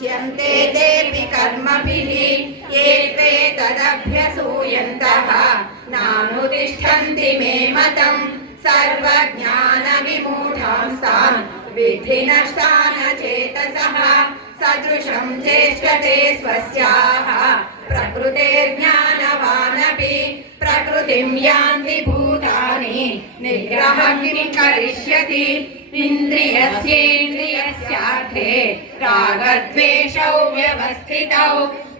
मुच्यन्ते तेऽपि कर्मभिः ये त्वे तदभ्यसूयन्तः नानुतिष्ठन्ति मे मतम् सर्वज्ञानविमूढांस्तान् विद्धि नष्टान चेतसः सदृशं चेष्टते स्वस्याः प्रकृतेर्ज्ञानवानपि प्रकृतिं यान्ति भूतानि निग्रहं किं करिष्यति इन्द्रियस्येन्द्रियस्यार्थे रागद्वेषौ व्यवस्थितौ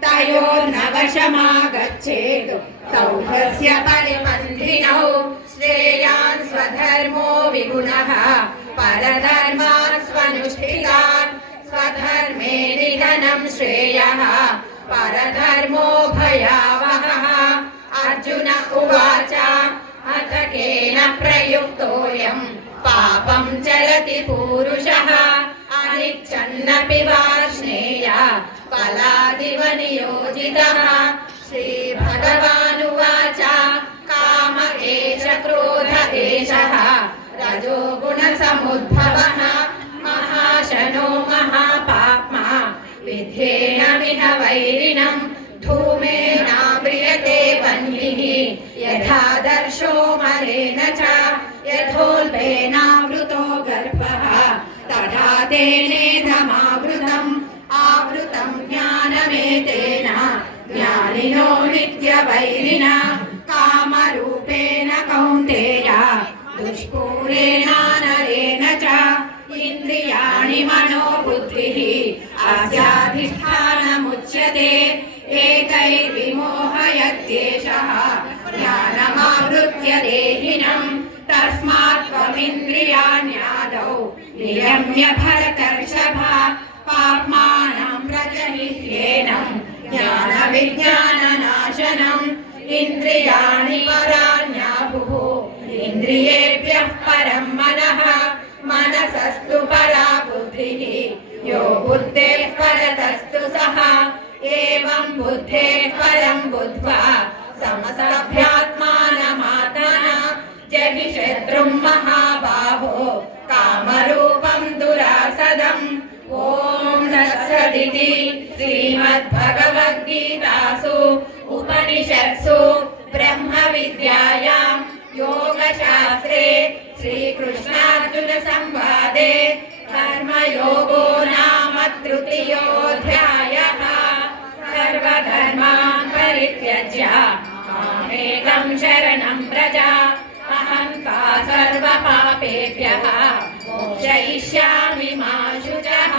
तयोर्न वशमागच्छेत् तौ तस्य परिपन्थिनौ श्रेयान् स्वधर्मो विगुणः परधर्मान् स्वनुष्ठितान् स्वधर्मे निधनं श्रेयः परधर्मो भयावहः अर्जुन उवाच अथ केन प्रयुक्तोऽयं पापं चरति पूरुषः अनिच्छन्नपि वार्ष्णेय फलादिव नियोजितः श्रीभगवानुवाच काम एष क्रोध एषः रजोगुणसमुद्भवः महाशनो महापाप्मा विद्धेनमिह वैरिणं धूमेनाव्रियते वह्निः यथादर्शो मलेन च यथोल्बेनावृतो गर्भः तथा तेनेदमावृतम् आवृतं ज्ञानमेतेन ज्ञानिनो नित्यवैरिणा कामरूपेण कौन्तेय दुष्पूरेणानलेन च इन्द्रियाणि मनोबुद्धिः अस्याधिष्ठानमुच्यते एतैर्विमोहयत्येषः ज्ञानमावृत्य देहिनं तस्मात् त्वमिन्द्रियाण्यादौ नियम्य भरतर्षभ पाप्मानं प्रजहिह्येनं ज्ञानविज्ञाननाशनम् इन्द्रियाणि पराण्याहुः इन्द्रियेभ्यः परं मनः मनसस्तु परा बुद्धिः यो बुद्धेः परतस्तु सः एवं बुद्धेः परं बुद्ध्वा समसभ्यात्मानमात्मनः जहि शत्रुं महाबाहो कामरूपं दुरासदम् ॐ तत्सदिति श्रीमद्भगवद्गीतासु उपनिषत्सु ब्रह्मविद्यायां योगशास्त्रे श्रीकृष्णार्जुनसंवादे कर्मयोगो नाम तृतीयोऽध्यायः सर्वधर्मान् परित्यज्य मामेकं शरणं व्रज अहं त्वा सर्वपापेभ्यः मोक्षयिष्यामि मा शुचः।